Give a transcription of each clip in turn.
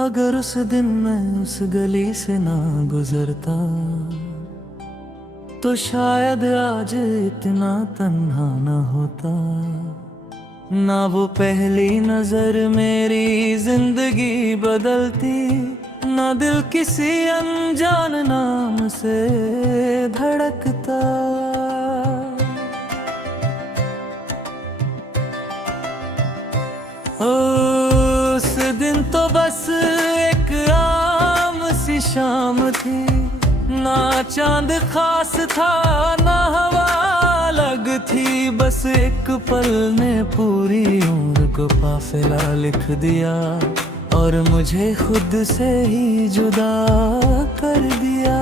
अगर उस दिन मैं उस गली से ना गुजरता तो शायद आज इतना तन्हा ना होता। ना वो पहली नजर मेरी जिंदगी बदलती, ना दिल किसी अनजान नाम से धड़कता। उस दिन तो बस एक आम सी शाम थी, ना चांद खास था ना हवा अलग थी। बस एक पल ने पूरी उम्र को काफिला लिख दिया और मुझे खुद से ही जुदा कर दिया।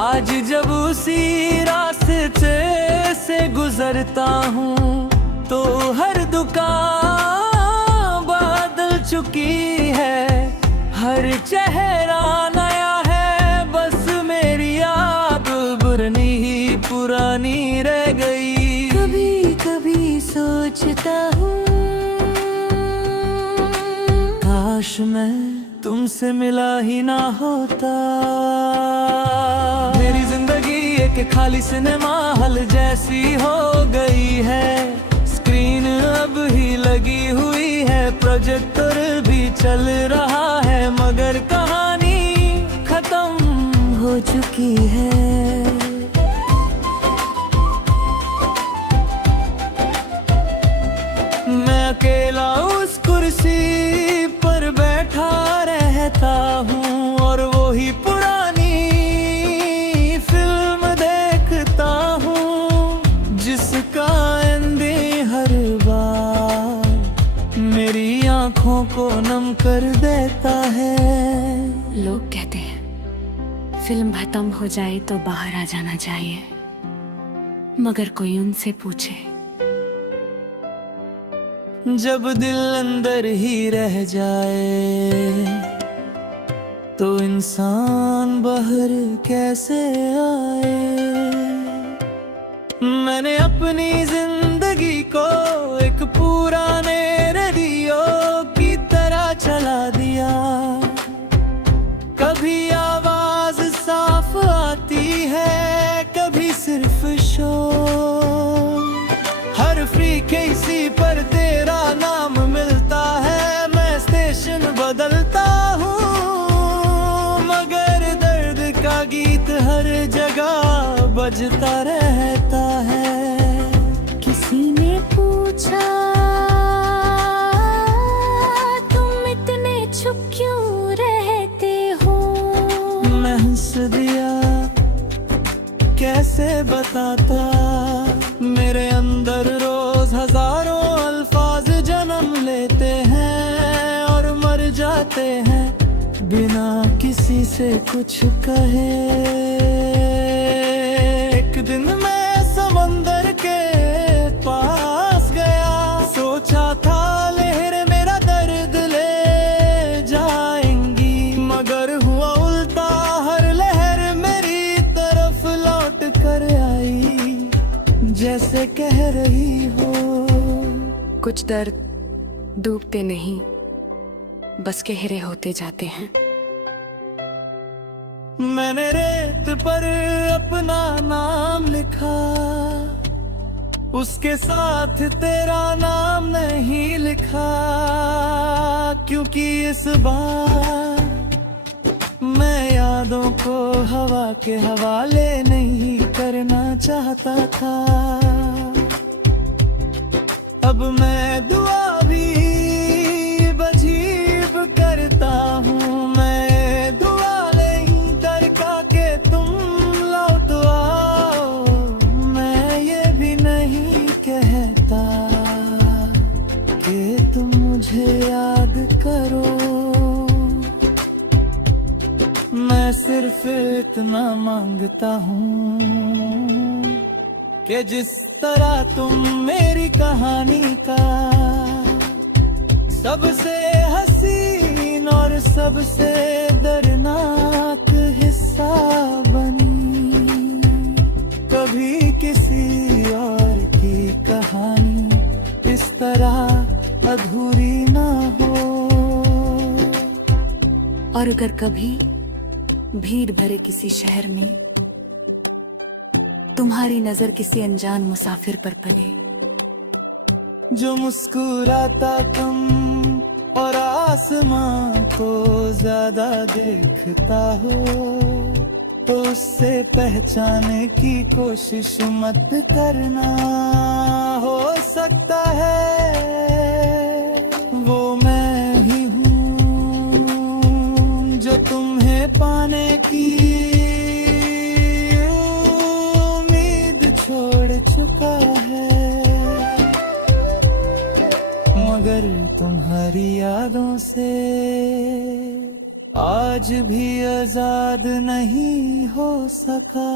आज जब उसी रास्ते से गुजरता हूँ तो हर दुकान बदल चुकी है, हर चेहरा नया है। बस मेरी याद पुरानी ही पुरानी रह गई। कभी कभी सोचता हूँ काश मैं तुमसे मिला ही ना होता। मेरी जिंदगी एक खाली सिनेमा हॉल जैसी हो गई है। स्क्रीन अब ही लगी हुई है, प्रोजेक्टर भी चल रहा है, मगर कहानी खत्म हो चुकी है। मैं अकेला उस कुर्सी पर बैठा रहता हूँ और वो ही पुरानी फिल्म देखता हूँ, जिसका एंडिंग हर बार मेरी आंखों को नम कर देता है। लोग कहते हैं फिल्म खत्म हो जाए तो बाहर आ जाना चाहिए, मगर कोई उनसे पूछे जब दिल अंदर ही रह जाए तो इंसान बाहर कैसे आए। मैंने अपनी जिंदगी को एक पुराने रेडियो की तरह चला दिया। कभी आवाज साफ आती है, कभी सिर्फ शोर। हर फ्रीक्वेंसी पर तेरा नाम मिलता है, मैं स्टेशन बदलता हूँ, मगर दर्द का गीत हर जगह बजता रहता है। किसी ने पूछा तुम इतने चुप क्यों रहते हो। मैं हंस दिया, कैसे बताता। मेरे अंदर रोज हजारों अल्फाज जन्म लेते हैं और मर जाते हैं बिना किसी से कुछ कहे। एक दिन मैं समंदर के पास गया, सोचा था लहर मेरा दर्द ले जाएंगी, मगर हुआ उल्टा। हर लहर मेरी तरफ लौट कर आई, जैसे कह रही हो कुछ दर्द डूबते नहीं, बस गहरे होते जाते हैं। मैंने रेत पर अपना नाम लिखा, उसके साथ तेरा नाम नहीं लिखा, क्योंकि इस बार मैं यादों को हवा के हवाले नहीं करना चाहता था। अब मैं दुआ भी अजीब करता हूँ, मैं दुआ नहीं दर का के तुम लौट आओ। मैं ये भी नहीं कहता कि तुम मुझे याद करो, मैं सिर्फ इतना मांगता हूँ कि जिस तरह तुम मेरी कहानी का सबसे हसीन और सबसे दर्दनाक हिस्सा बनी, कभी किसी और की कहानी इस तरह अधूरी ना हो। और अगर कभी भीड़ भरे किसी शहर में तुम्हारी नजर किसी अनजान मुसाफिर पर पड़े, जो मुस्कुराता कम और आसमां को ज्यादा देखता हो, तो उससे पहचाने की कोशिश मत करना। हो सकता है वो मैं ही हूँ जो तुम्हें पाने की उम्मीद छोड़ चुका है, मगर तुम्हारी यादों से आज भी आजाद नहीं हो सका।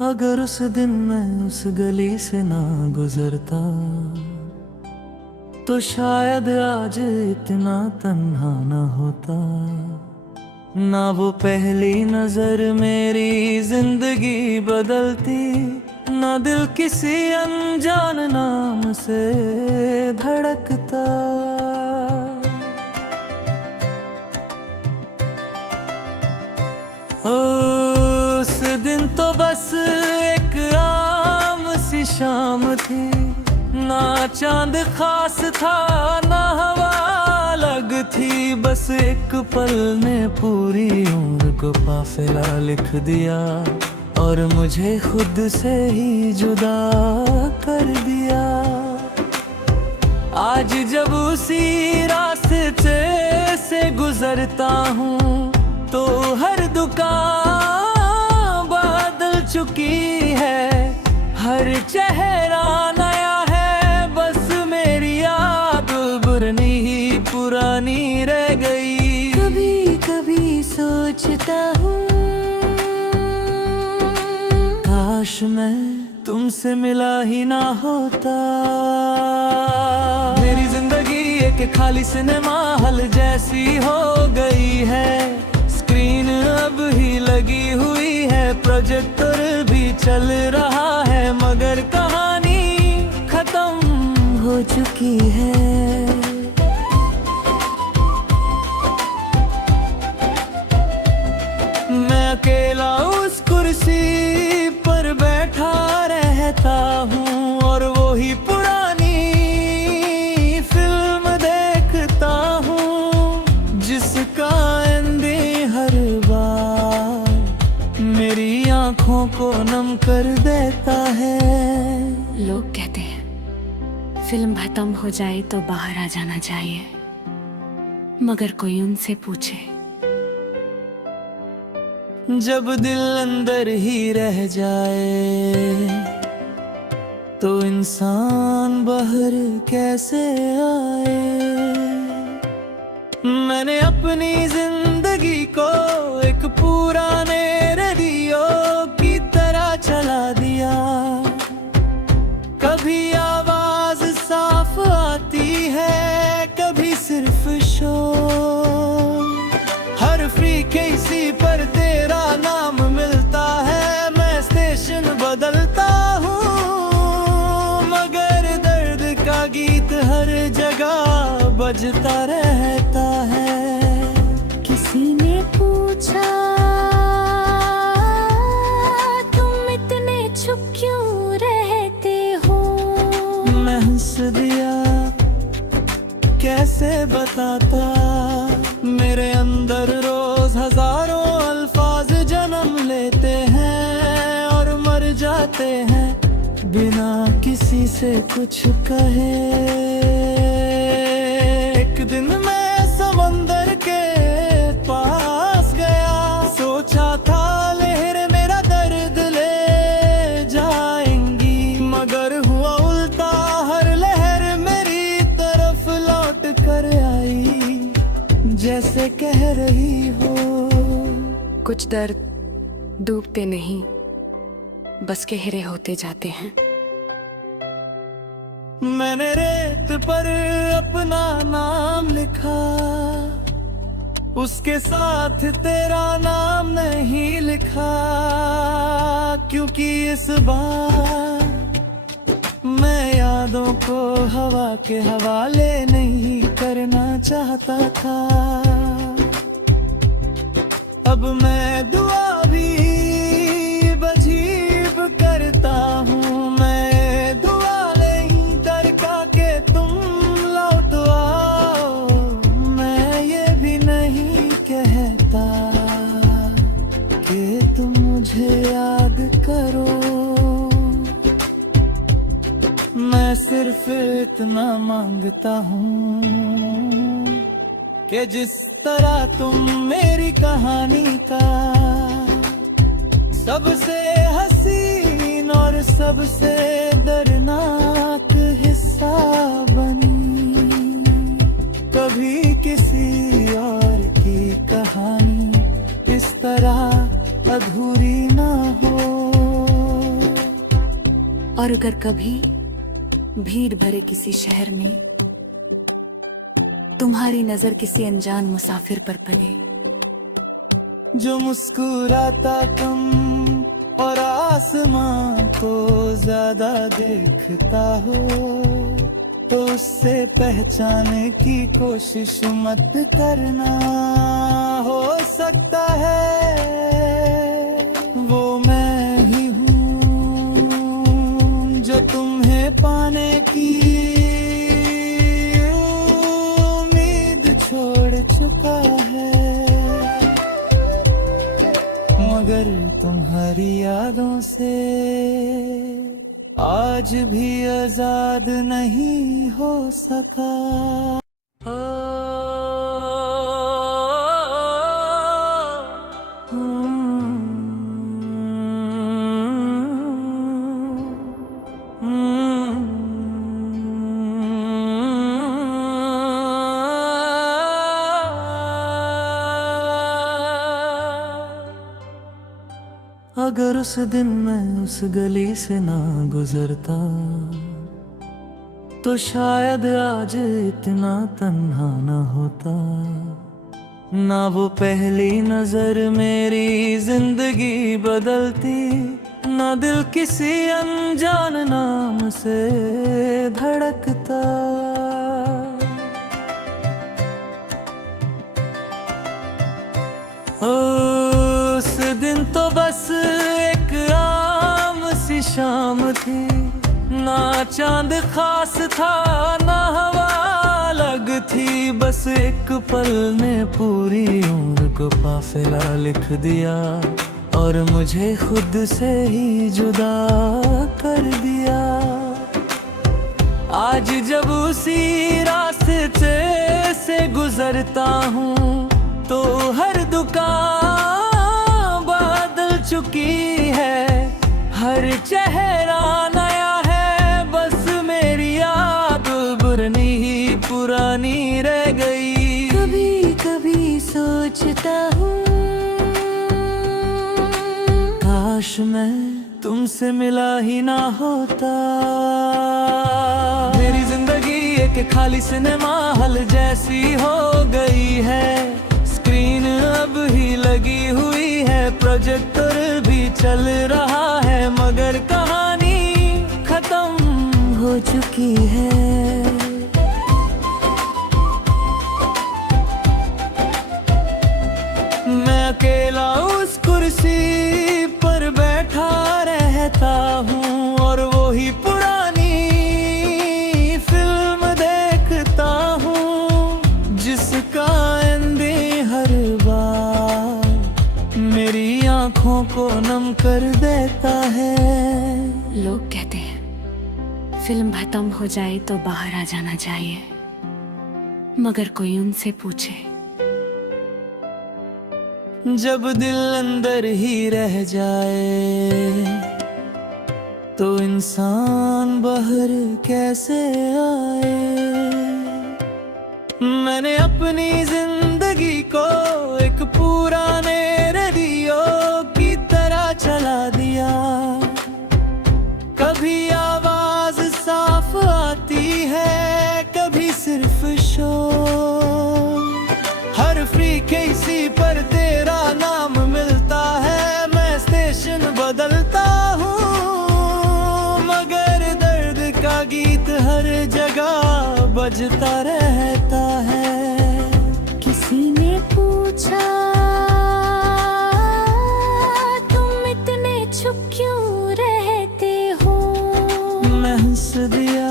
अगर उस दिन मैं उस गली से ना गुजरता, तो शायद आज इतना तन्हा ना होता। ना वो पहली नजर मेरी जिंदगी बदलती, ना दिल किसी अनजान नाम से धड़कता। उस दिन तो बस एक आम सी शाम थी, ना चांद खास था ना हवा अलग थी। बस एक पल ने पूरी उम्र को काफिला लिख दिया, और मुझे खुद से ही जुदा कर दिया। आज जब उसी रास्ते से गुजरता हूँ, तो हर दुकान बदल चुकी है, हर चेहरा नया है। बस मेरी याद पुरानी ही पुरानी रह गई। कभी कभी सोचता हूँ, काश मैं तुमसे मिला ही ना होता। मेरी जिंदगी एक खाली सिनेमा हॉल जैसी हो गई है। स्क्रीन अब ही लगी हुई है, प्रोजेक्टर भी चल रहा है, मगर कहानी खत्म हो चुकी है। मैं अकेला उस कुर्सी पर बैठा रहता हूँ, और वो ही पुरानी फिल्म देखता हूँ, जिसका एंडिंग हर बार मेरी आंखों को नम कर देता है। लोग कहते हैं फिल्म खत्म हो जाए तो बाहर आ जाना चाहिए, मगर कोई उनसे पूछे, जब दिल अंदर ही रह जाए तो इंसान बाहर कैसे आए। मैंने अपनी जिंदगी को एक पुराने रेडियो की तरह चला दिया। कभी आवाज साफ आती है, कभी सिर्फ शोर। हर फ्रीक्वेंसी पर तेरा नाम मिलता है, मैं स्टेशन बदलता हूँ, मगर दर्द का गीत हर जगह बजता रहता है। किसी ने पूछा तुम इतने चुप क्यों रहते हो, मैं हंस दिया, कैसे बताता। मेरे अंदर रोज हजारों अल्फाज जन्म लेते हैं और मर जाते हैं, बिना किसी से कुछ कहे। एक दिन मैं समंदर के पास गया, सोचा था लहर मेरा दर्द ले जाएंगी, मगर हुआ उल्टा, हर लहर मेरी तरफ लौट कर आई, जैसे कह रही हो। कुछ दर्द डूबते नहीं, बस गहरे होते जाते हैं। मैंने रेत पर अपना नाम लिखा, उसके साथ तेरा नाम नहीं लिखा, क्योंकि इस बार मैं यादों को हवा के हवाले नहीं करना चाहता था। अब मैं दुआ भी अजीब करता हूँ, मैं दुआ नहीं दर का के तुम लौट आओ। मैं ये भी नहीं कहता कि तुम मुझे याद करो, मैं सिर्फ इतना मांगता हूँ कि जिस तरह तुम मेरी कहानी का सबसे हसीन और सबसे दर्दनाक हिस्सा बनी, कभी किसी और की कहानी इस तरह अधूरी ना हो। और अगर कभी भीड़ भरे किसी शहर में तुम्हारी नजर किसी अनजान मुसाफिर पर पड़े, जो मुस्कुराता कम और आसमां को ज्यादा देखता हो, तो उससे पहचाने की कोशिश मत करना। हो सकता है वो मैं ही हूँ जो तुम्हें पाने की उम्मीद छोड़ चुका है, मगर तुम्हारी यादों से आज भी आजाद नहीं हो सका। अगर उस दिन मैं उस गली से ना गुजरता, तो शायद आज इतना तन्हा ना होता। ना वो पहली नजर मेरी जिंदगी बदलती, ना दिल किसी अनजान नाम से धड़कता। उस दिन तो बस एक आम सी शाम थी, ना चांद खास था ना हवा अलग थी, बस एक पल ने पूरी उम्र को काफिला लिख दिया और मुझे खुद से ही जुदा कर दिया। आज जब उसी रास्ते से गुजरता हूँ, तो हर दुकान बदल चुकी है, हर चेहरा नया है, बस मेरी याद पुरानी ही पुरानी रह गई। कभी कभी सोचता हूँ काश मैं तुमसे मिला ही ना होता। मेरी जिंदगी एक खाली सिनेमा हॉल जैसी हो गई है, स्क्रीन अब ही लगी हुई है, प्रोजेक्टर भी चल रहा है, मगर कहानी खत्म हो चुकी है। मैं अकेला उस कुर्सी पर बैठा रहता हूँ और वो ही पुरानी फिल्म देखता हूँ, जिसका एंडिंग हर बार मेरी आंखों को नम कर देता है। लोग कहते हैं फिल्म खत्म हो जाए तो बाहर आ जाना चाहिए, मगर कोई उनसे पूछे जब दिल अंदर ही रह जाए तो इंसान बाहर कैसे आए। मैंने अपनी जिंदगी को एक पुराने रेडियो की तरह चला दिया, कभी आवाज साफ आती बजता रहता है। किसी ने पूछा तुम इतने चुप क्यों रहते हो? मैं हंस दिया,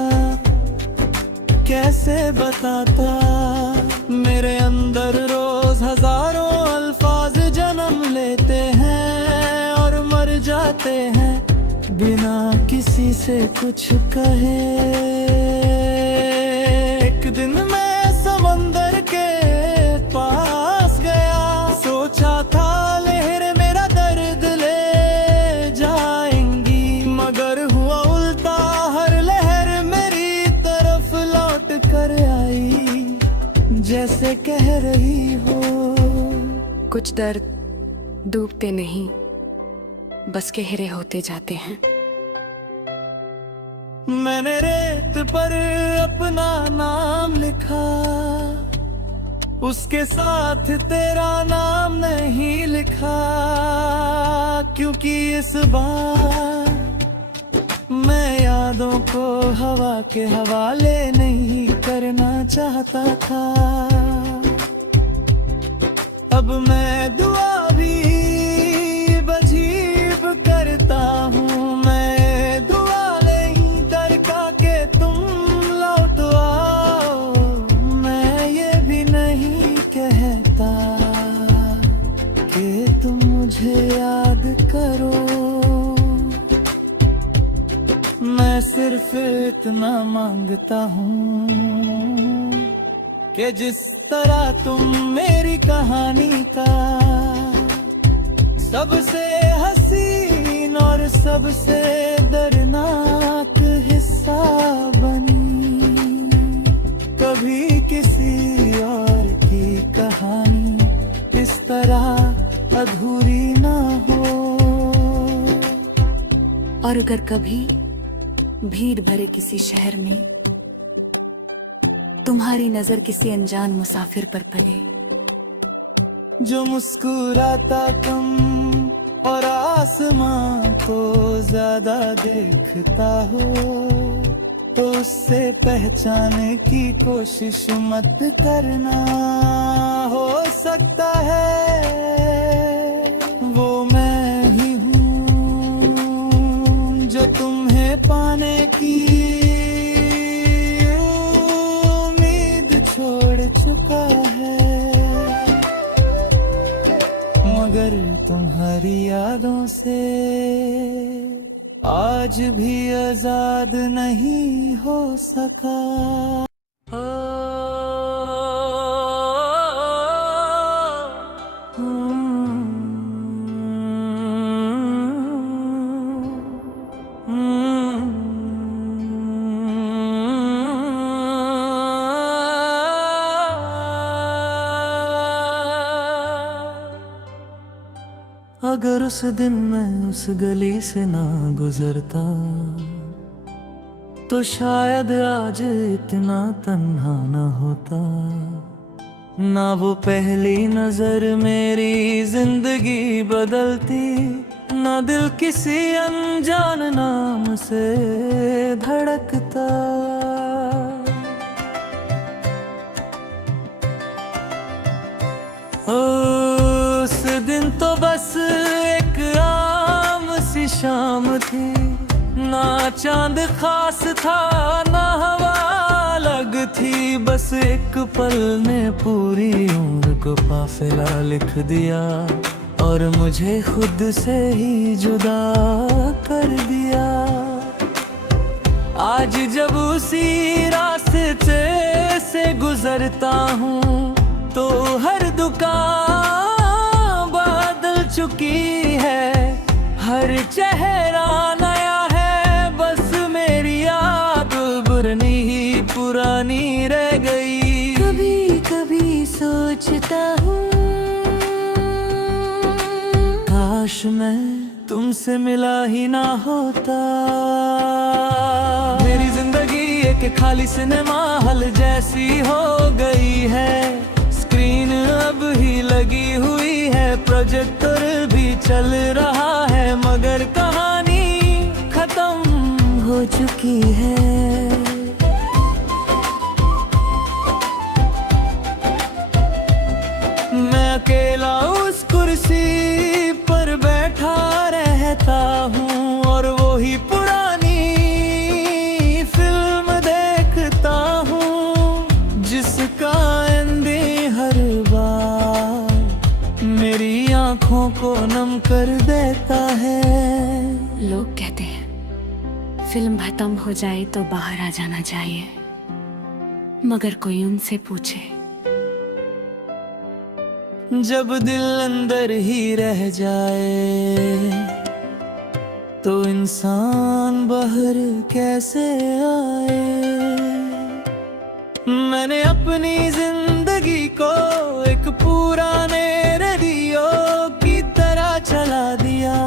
कैसे बताता, मेरे अंदर रोज हजारों अल्फाज जन्म लेते हैं और मर जाते हैं बिना किसी से कुछ कहे। एक दिन मैं समंदर के पास गया, सोचा था लहर मेरा दर्द ले जाएंगी, मगर हुआ उल्टा, हर लहर मेरी तरफ लौट कर आई, जैसे कह रही हो कुछ दर्द डूबते नहीं, बस गहरे होते जाते हैं। मैंने रेत पर अपना नाम लिखा, उसके साथ तेरा नाम नहीं लिखा, क्योंकि इस बार मैं यादों को हवा के हवाले नहीं करना चाहता था। अब मैं दुआ भी अजीब करता हूँ, मैं दुआ नहीं दरका के तुम लौट आओ। मैं ये भी नहीं कहता कि तुम मुझे याद करो, मैं सिर्फ इतना मांगता हूँ कि जिस तरह तुम मेरी कहानी का सबसे हसीन और सबसे दर्दनाक हिस्सा बनी, कभी किसी और की कहानी इस तरह अधूरी ना हो। और अगर कभी भीड़ भरे किसी शहर में तुम्हारी नजर किसी अनजान मुसाफिर पर पड़े, जो मुस्कुराता कम और आसमां को ज्यादा देखता हो, तो उससे पहचानने की कोशिश मत करना। हो सकता है वो मैं ही हूँ जो तुम्हें पाने की उम्मीद छोड़ चुका है, मगर तुम्हारी यादों से आज भी आजाद नहीं हो सका। अगर उस दिन मैं उस गली से ना गुजरता, तो शायद आज इतना तन्हा ना होता। ना वो पहली नजर मेरी जिंदगी बदलती, ना दिल किसी अनजान नाम से धड़कता। उस दिन तो बस एक आम सी शाम थी, ना चांद खास था ना हवा अलग थी, बस एक पल ने पूरी उम्र को काफिला लिख दिया और मुझे खुद से ही जुदा कर दिया। आज जब उसी रास्ते से गुजरता हूँ, तो हर दुकान बदल चुकी है, हर चेहरा नया है, बस मेरी याद पुरानी पुरानी रह गई। कभी कभी सोचता हूँ काश मैं तुमसे मिला ही ना होता। मेरी जिंदगी एक खाली सिनेमा हॉल जैसी हो गई है, स्क्रीन अब ही लगी हुई है, प्रोजेक्टर भी चल रहा है, मगर कहानी खत्म हो चुकी है। अकेला उस कुर्सी पर बैठा रहता हूँ और वही पुरानी फिल्म देखता हूँ जिसका एंडिंग हर बार मेरी आंखों को नम कर देता है। लोग कहते हैं फिल्म खत्म हो जाए तो बाहर आ जाना चाहिए, मगर कोई उनसे पूछे जब दिल अंदर ही रह जाए तो इंसान बाहर कैसे आए। मैंने अपनी जिंदगी को एक पुराने रेडियो की तरह चला दिया,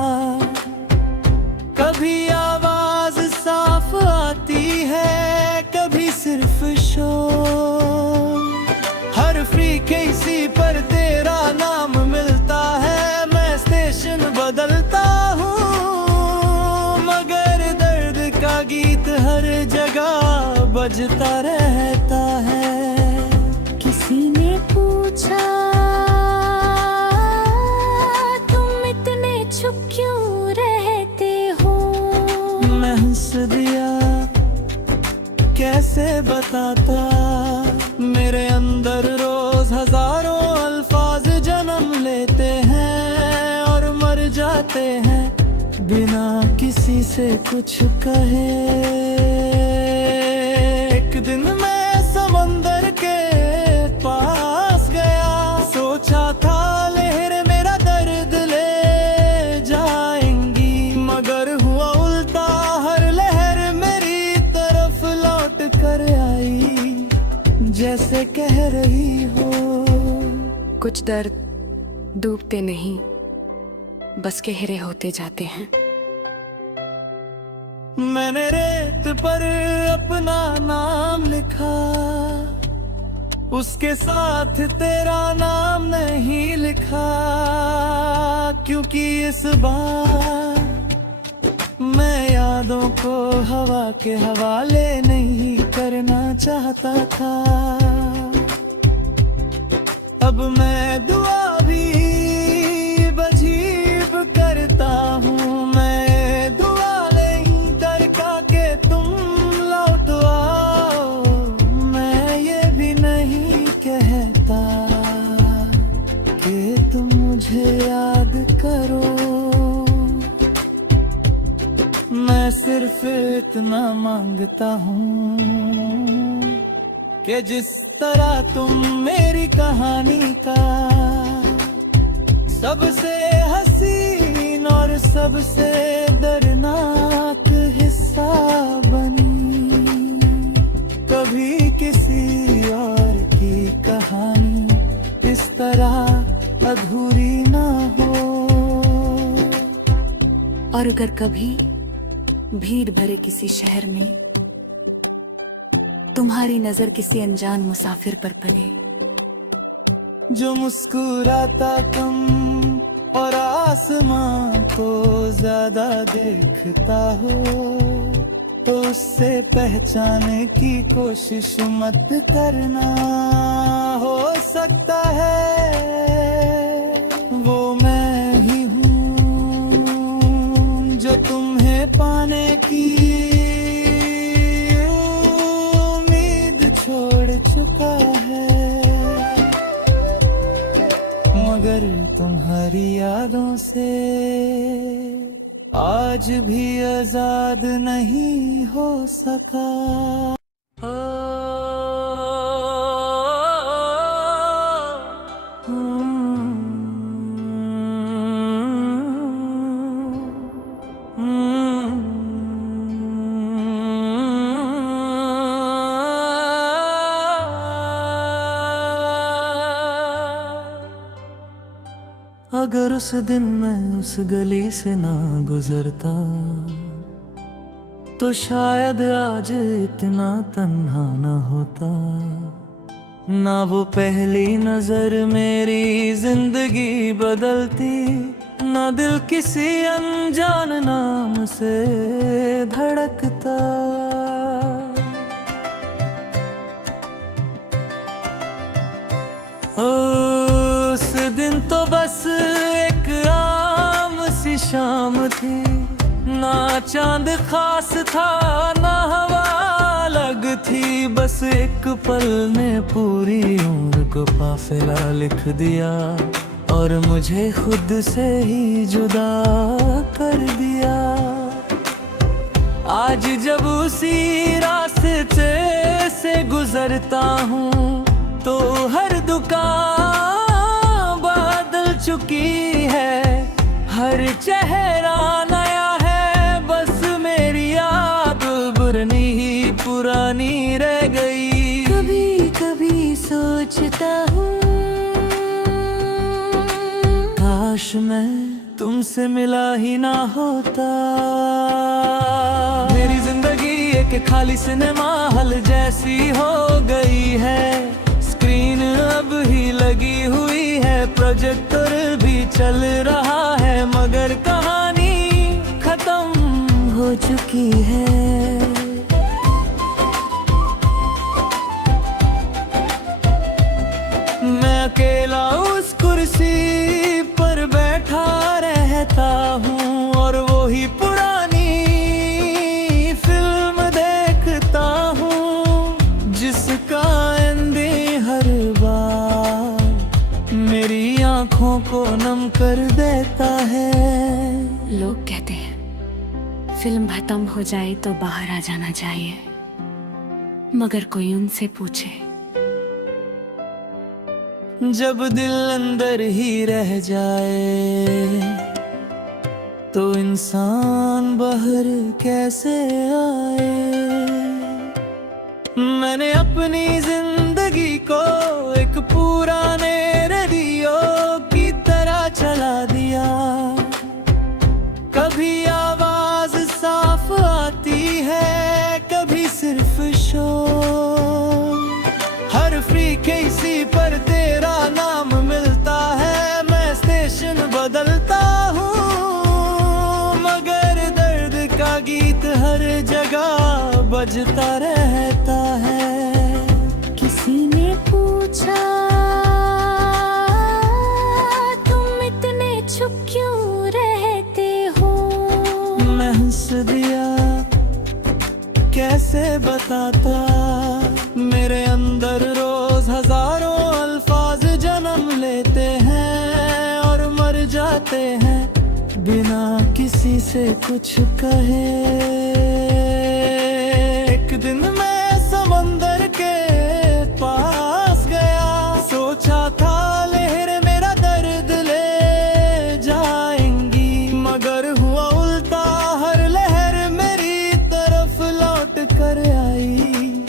कभी आवाज साफ आती है कभी सिर्फ शोर, हर फ्रीक्वेंसी पर तेरा नाम मिलता है, मैं स्टेशन बदलता हूँ मगर दर्द का गीत हर जगह बजता रहता है। किसी ने पूछा तुम इतने चुप क्यों रहते हो, मैं हंस दिया कैसे बताता, मेरे अंदर रोज हजारों अल्फाज जन्म लेते हैं और मर जाते हैं बिना किसी से कुछ कहे। एक दिन मैं समंदर के पास गया, सोचा था लहर मेरा दर्द ले जाएंगी, मगर हुआ उल्टा, हर लहर मेरी तरफ लौट कर आई जैसे कह रही हो। कुछ दर्द डूबते नहीं बस गहरे होते जाते हैं। मैंने रेत पर अपना नाम लिखा, उसके साथ तेरा नाम नहीं लिखा, क्योंकि इस बार मैं यादों को हवा के हवाले नहीं करना चाहता था। अब मैं दुआ भी अजीब करता हूँ, मैं दुआ नहीं दर का के तुम लौट आओ, मैं ये भी नहीं कहता कि तुम मुझे याद करो, मैं सिर्फ इतना मांगता हूँ कि जिस तरह तुम मेरी कहानी का सबसे हसीन और सबसे दर्दनाक हिस्सा बनी, कभी किसी और की कहानी इस तरह अधूरी ना हो। और अगर कभी भीड़ भरे किसी शहर में तुम्हारी नजर किसी अनजान मुसाफिर पर पड़े, जो मुस्कुराता कम और आसमां को ज्यादा देखता हो, तो उससे पहचाने की कोशिश मत करना, हो सकता है वो मैं ही हूँ जो तुम्हें पाने की उम्मीद छोड़ चुका है, मगर तुम्हारी यादों से आज भी आजाद नहीं हो सका। अगर उस दिन मैं उस गली से ना गुजरता तो शायद आज इतना तन्हा ना होता, ना वो पहली नजर मेरी जिंदगी बदलती, ना दिल किसी अनजान नाम से धड़कता। उस दिन तो बस एक आम सी शाम थी, ना चांद खास था ना हवा अलग थी। बस एक पल ने पूरी उम्र को काफिला लिख दिया और मुझे खुद से ही जुदा कर दिया। आज जब उसी रास्ते से गुजरता हूँ तो हर दुकान बदल चुकी है, हर चेहरा नया है, बस मेरी याद पुरानी ही पुरानी रह गई। कभी कभी सोचता हूँ काश मैं तुमसे मिला ही ना होता। मेरी जिंदगी एक खाली सिनेमा हॉल जैसी हो गई है, स्क्रीन अब ही लगी हुई है, प्रोजेक्टर भी चल रहा है, मगर कहानी खत्म हो चुकी है। मैं अकेला उस कुर्सी पर बैठा रहता हूँ और वो ही पुरानी फिल्म देखता हूँ, जिसका एंडिंग हर बार मेरी आंखों को नम कर देता है। लोग कहते हैं फिल्म खत्म हो जाए तो बाहर आ जाना चाहिए, मगर कोई उनसे पूछे जब दिल अंदर ही रह जाए तो इंसान बाहर कैसे आए। मैंने अपनी जिंदगी को एक पुराने रेडियो की तरह चला दिया, कभी आवाज साफ आती है, कभी सिर्फ शोर, हर फ्रीक्वेंसी पर तेरा नाम मिलता है, मैं स्टेशन बदलता हूँ, मगर दर्द का गीत हर जगह बजता रहता है। किसी ने पूछा तुम इतने चुप क्यों रहते हो, मैं हंस दिया कैसे बताता, मेरे अंदर रोज हजारों अल्फाज जन्म लेते हैं और मर जाते हैं बिना किसी से कुछ कहे। एक दिन मैं समंदर के पास गया, सोचा था लहर मेरा दर्द ले जाएंगी, मगर हुआ उल्टा, हर लहर मेरी तरफ लौट कर आई,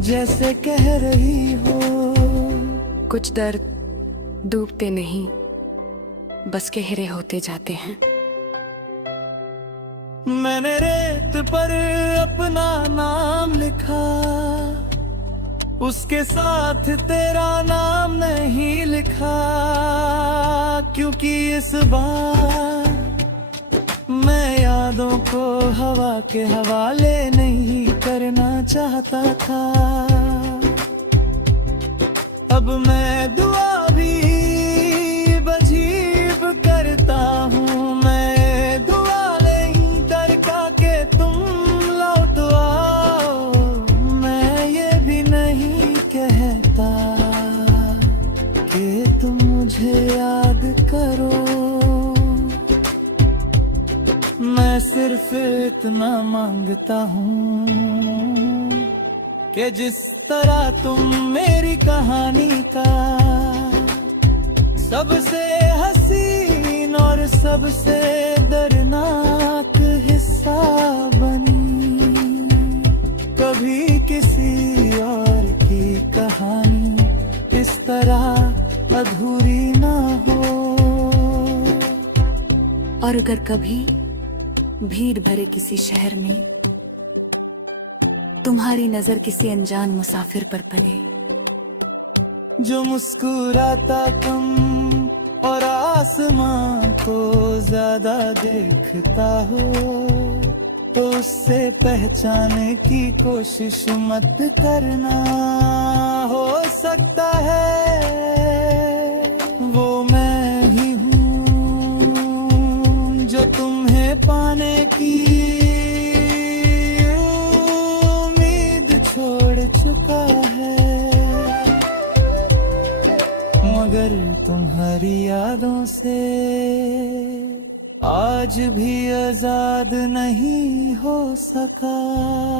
जैसे कह रही हो कुछ दर्द डूबते नहीं बस गहरे होते जाते हैं। मैंने रेत पर अपना नाम लिखा, उसके साथ तेरा नाम नहीं लिखा, क्योंकि इस बार मैं यादों को हवा के हवाले नहीं करना चाहता था। अब मैं दुआ भी अजीब करता हूँ, मैं दुआ नहीं डरता के तुम लौट आओ, मैं ये भी नहीं कहता कि तुम मुझे याद करो, मैं सिर्फ इतना मांगता हूँ कि जिस तरह तुम मेरी कहानी का सबसे हसीन और सबसे दर्दनाक हिस्सा बनी, कभी किसी और की कहानी इस तरह अधूरी ना हो। और अगर कभी भीड़ भरे किसी शहर में तुम्हारी नजर किसी अनजान मुसाफिर पर पड़े, जो मुस्कुराता कम और आसमां को ज्यादा देखता हो, तो उससे पहचाने की कोशिश मत करना, हो सकता है वो मैं तुम्हारी यादों से आज भी आजाद नहीं हो सका।